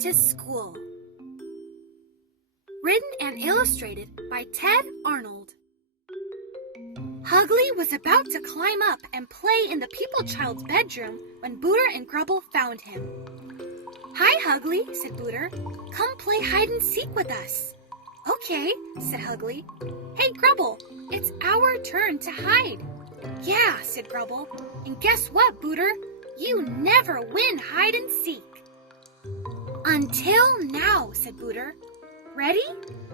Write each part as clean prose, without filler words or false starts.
to school. Written and illustrated by Ted Arnold. Hugly was about to climb up and play in the people child's bedroom when Booter and Grubble found him. "Hi, Hugly," said Booter. "Come play hide and seek with us." "Okay," said Hugly. "Hey, Grubble, it's our turn to hide." "Yeah," said Grubble. "And guess what, Booter? You never win hide and seek." "Until now," said Booter. "Ready?"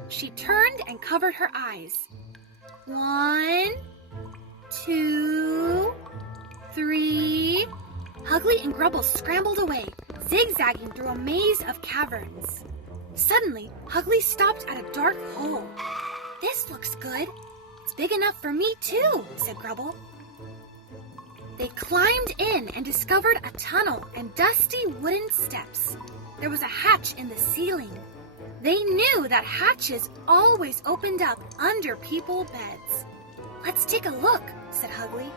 She turned and covered her eyes. 1, 2, 3. Hugly and Grubble scrambled away, zigzagging through a maze of caverns. Suddenly, Hugly stopped at a dark hole. "This looks good. It's big enough for me too," said Grubble. They climbed in and discovered a tunnel and dusty wooden steps. There was a hatch in the ceiling. They knew that hatches always opened up under people's beds. "Let's take a look," said Hugly.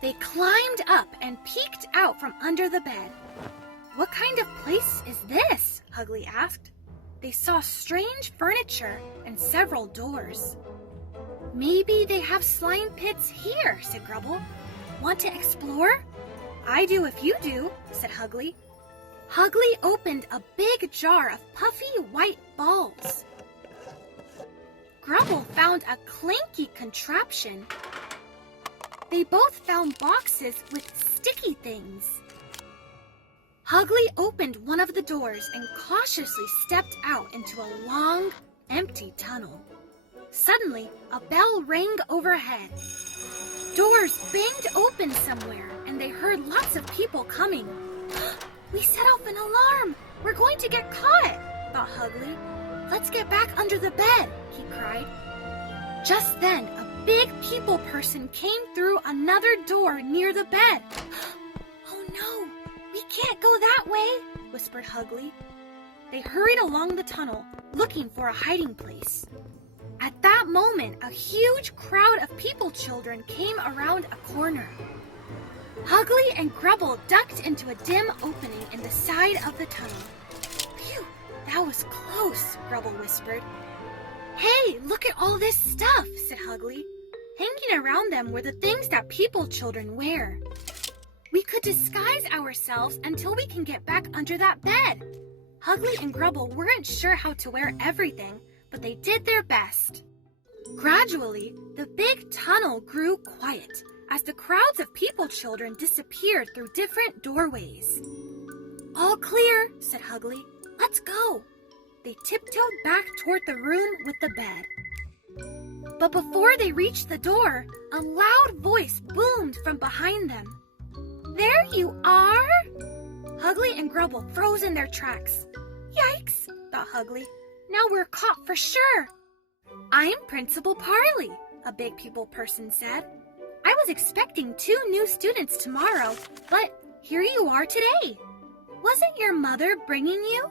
They climbed up and peeked out from under the bed. "What kind of place is this?" Hugly asked. They saw strange furniture and several doors. "Maybe they have slime pits here," said Grubble. "Want to explore?" "I do if you do," said Hugly. Hugly opened a big jar of puffy white balls. Grubble found a clanky contraption. They both found boxes with sticky things. Hugly opened one of the doors and cautiously stepped out into a long, empty tunnel. Suddenly, a bell rang overhead. Doors banged open somewhere, and they heard lots of people coming. "We set off an alarm! We're going to get caught!" thought Hugly. "Let's get back under the bed," he cried. Just then, a big people person came through another door near the bed. "Oh no, we can't go that way," whispered Hugly. They hurried along the tunnel, looking for a hiding place. At that moment, a huge crowd of people children came around a corner. Hugly and Grubble ducked into a dim opening in the side of the tunnel. "Phew, that was close," Grubble whispered. "Hey, look at all this stuff," said Hugly. Hanging around them were the things that people children wear. "We could disguise ourselves until we can get back under that bed." Hugly and Grubble weren't sure how to wear everything, but they did their best. Gradually, the big tunnel grew quiet as the crowds of people children disappeared through different doorways. "All clear," said Hugly. "Let's go." They tiptoed back toward the room with the bed. But before they reached the door, a loud voice boomed from behind them. "There you are!" Hugly and Grubble froze in their tracks. "Yikes," thought Hugly. "Now we're caught for sure." "I'm Principal Parley," a big people person said. "I was expecting 2 new students tomorrow, but here you are today. Wasn't your mother bringing you?"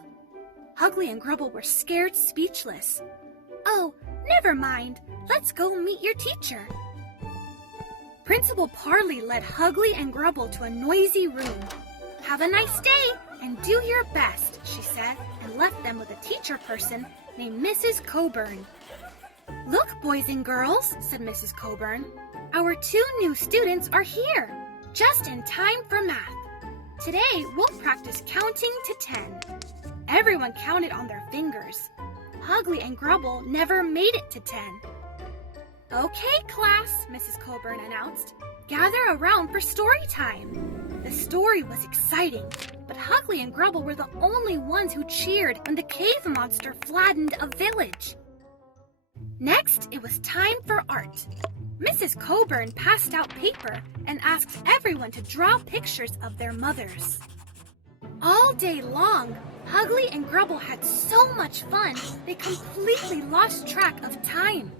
Hugly and Grubble were scared speechless. "Oh, never mind. Let's go meet your teacher." Principal Parley led Hugly and Grubble to a noisy room. "Have a nice day and do your best," she said, and left them with a teacher person named Mrs. Coburn. "Look, boys and girls," said Mrs. Coburn. "Our 2 new students are here, just in time for math. Today, we'll practice counting to 10. Everyone counted on their fingers. Hugly and Grubble never made it to 10. "Okay, class," Mrs. Coburn announced. "Gather around for story time." The story was exciting, but Hugly and Grubble were the only ones who cheered when the cave monster flattened a village. Next, it was time for art. Mrs. Coburn passed out paper and asked everyone to draw pictures of their mothers. All day long, Hugly and Grubble had so much fun, they completely lost track of time.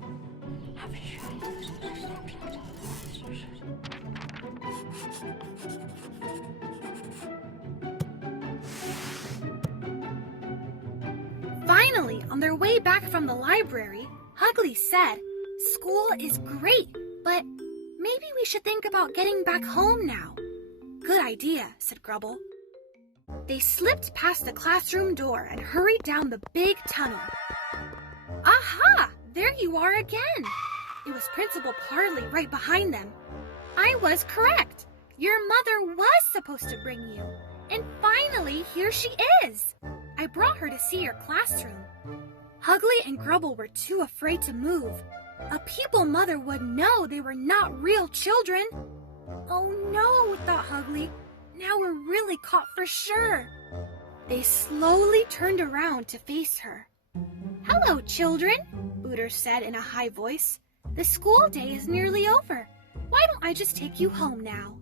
Finally, on their way back from the library, Hugly said, "School is great, but maybe we should think about getting back home now." "Good idea," said Grubble. They slipped past the classroom door and hurried down the big tunnel. Aha! There you are again! It was Principal Parley right behind them. I was correct. Your mother was supposed to bring you. And finally, here she is. I brought her to see your classroom. Hugly and Grubble were too afraid to move. A people mother would know they were not real children. Oh no, thought Hugly. Now we're really caught for sure. They slowly turned around to face her. Hello, children, Booter said in a high voice. The school day is nearly over. Why don't I just take you home now?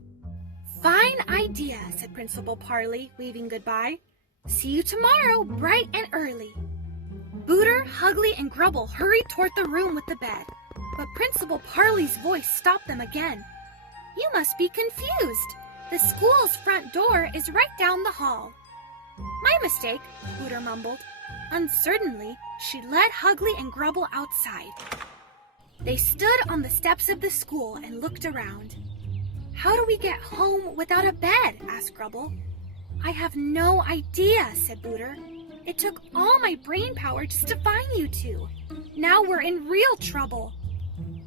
Fine idea, said Principal Parley, waving goodbye. See you tomorrow, bright and early. Booter, Hugly, and Grubble hurried toward the room with the bed, but Principal Parley's voice stopped them again. You must be confused. The school's front door is right down the hall. My mistake, Booter mumbled. Uncertainly, she led Hugly and Grubble outside. They stood on the steps of the school and looked around. How do we get home without a bed? Asked Grubble. I have no idea, said Booter. It took all my brain power just to find you two. Now we're in real trouble.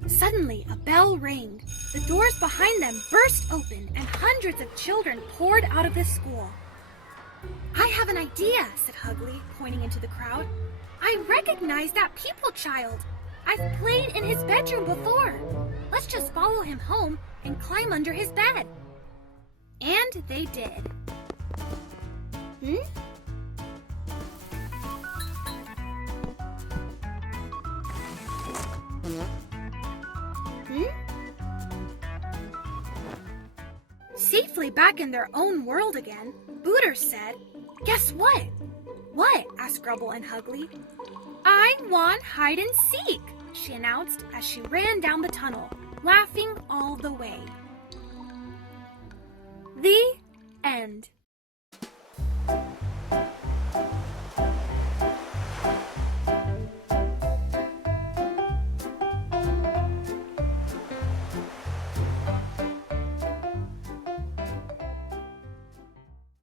Suddenly, a bell rang. The doors behind them burst open and hundreds of children poured out of the school. I have an idea, said Hugly, pointing into the crowd. I recognize that people child. I've played in his bedroom before. Let's just follow him home and climb under his bed. And they did. Safely back in their own world again, Booter said, Guess what? What? Asked Grubble and Hugly. I want hide and seek, she announced as she ran down the tunnel, laughing all the way. The end.